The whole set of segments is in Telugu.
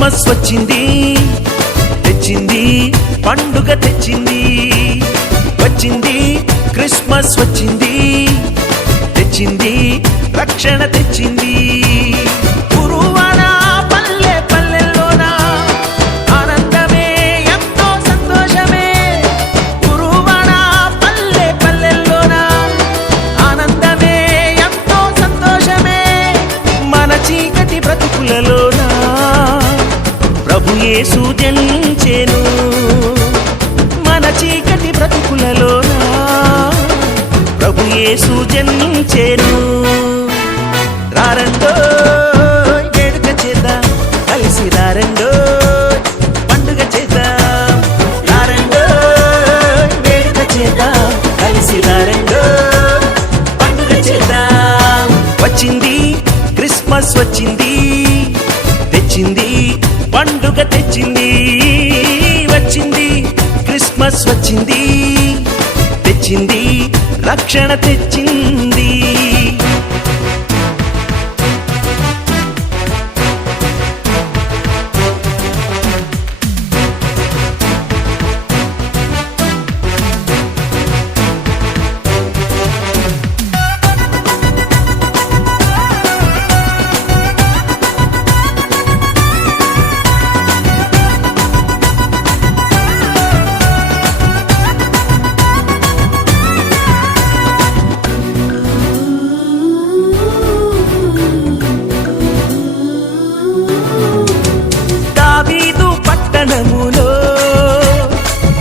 క్రిస్మస్ వచ్చింది, తెచ్చింది పండుగ తెచ్చింది. వచ్చింది క్రిస్మస్ వచ్చింది, తెచ్చింది రక్షణ తెచ్చింది. గురువాన పల్లె పల్లెల్లోన ఆనందమే ఎంతో సంతోషమే. గురువాన పల్లె పల్లెల్లోన ఆనందమే ఎంతో సంతోషమే. మన చీకటి బ్రతుకులలోన ప్రభు యేసు జనించెను. మన చీకటి బ్రతుకులలోన ప్రభు యేసు జన్మించెను. రారండో వేడుక చేద్దాం, కలిసి రారండో పండుగ చేద్దాం. రారండో వేడుక చేద్దాం, కలిసి రారండో పండుగ చేద్దాం. వచ్చింది క్రిస్మస్ వచ్చింది, తెచ్చింది పండుగ తెచ్చింది. వచ్చింది క్రిస్మస్ వచ్చింది, తెచ్చింది రక్షణ తెచ్చింది.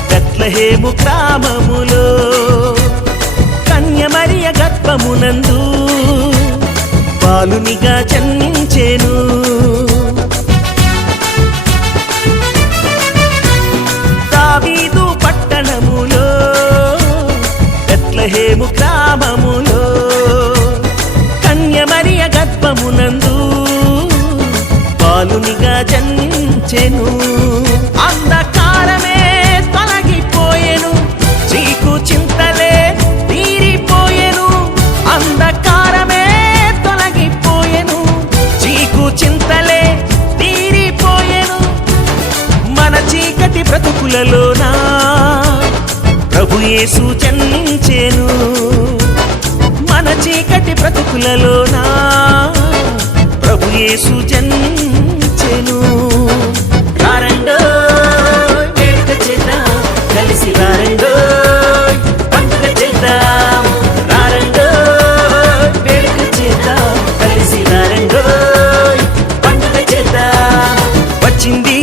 బెత్లెహేము గ్రామములో కన్య మరియ గర్భమునందు బాలునిగా జన్మించెను. దావీదు పట్టణములో బెత్లెహేము గ్రామములో కన్య మరియ గర్భమునందు బాలునిగా జన్మించెను. అంధకారమే తొలగిపోయెను, చీకు చింతలే తీరిపోయెను. అంధకారమే తొలగిపోయెను, చీకు చింతలే తీరిపోయెను. మన చీకటి బ్రతుకులలోన ప్రభు యేసు జన్మించెను. మన చీకటి బ్రతుకులలోన ప్రభు యేసు జన్మించెను. రారండో వేడుక చేద్దాం, కలిసి రారండో పండుగ చేద్దాం. రారండో వేడుక చేద్దాం, కలిసి రారండో పండుగ చేద్దాం. వచ్చింది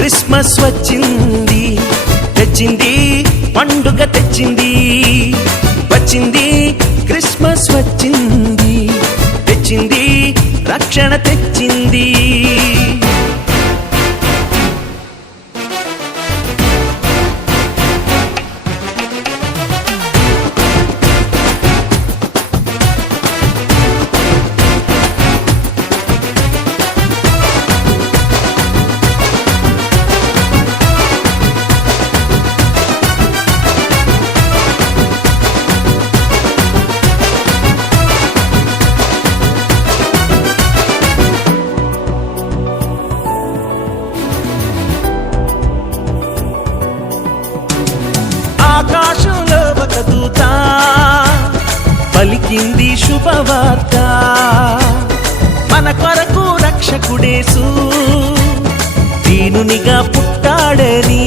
క్రిస్మస్ వచ్చింది, తెచ్చింది పండుగ తెచ్చింది. వచ్చింది క్రిస్మస్ వచ్చింది, తెచ్చింది రక్షణ తెచ్చింది. ఆకాశంలో ఒక దూత పలికింది శుభవార్త. మన కొరకు రక్షకుడేసు దీనునిగా పుట్టాడని.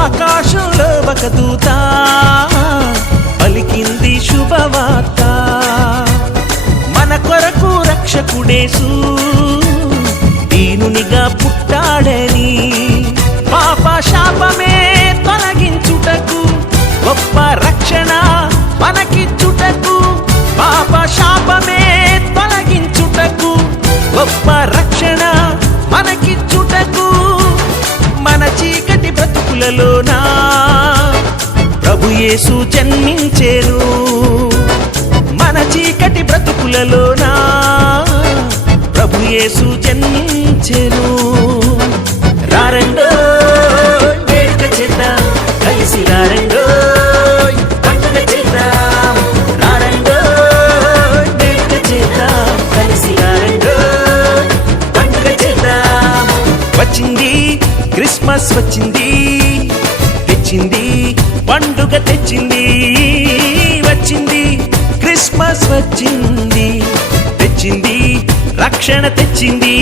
ఆకాశంలో ఒక దూత పలికింది శుభవార్త. మన కొరకు రక్షకుడేసు దీనునిగా పుట్టాడని. పాప శాపమే తొలగించుటకు, గొప్ప రక్షణ మనకిచ్చుటకు. పాప శాపమే తొలగించుటకు, గొప్ప రక్షణ మనకిచ్చుటకు. మన చీకటి బ్రతుకులలోన ప్రభు యేసు జన్మించెను. మన చీకటి బ్రతుకులలోన ప్రభు యేసు జన్మించెను. రారండో వేడుక చేద్దాం, కలిసి రారండో పండుగ చేద్దాం. రారండో వేడుక చేద్దాం, పండుగ తెచ్చింది వచ్చింది క్రిస్మస్ వచ్చింది తెచ్చింది రక్షణ తెచ్చింది